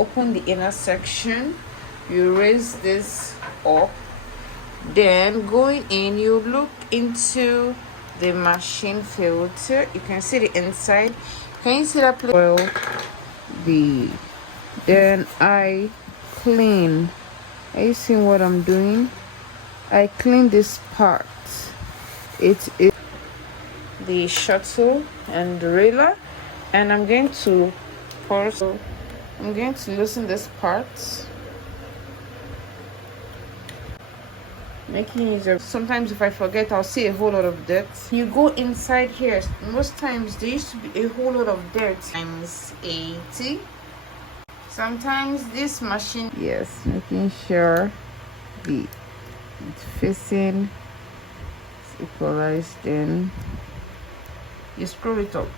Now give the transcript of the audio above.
open the inner section, you raise this up, then going in, you look into the machine filter. You can see the inside. Can you see that place? Well, then I clean. Are you seeing what I'm doing? I clean this part. It is the shuttle and the railer, and I'm going to pour. So I'm going to loosen this part, making it. Sometimes if I forget, I'll see a whole lot of dirt. You go inside here, most times there used to be a whole lot of dirt times 80. Sometimes this machine, yes, making sure it's facing, it's equalized, then you screw it up.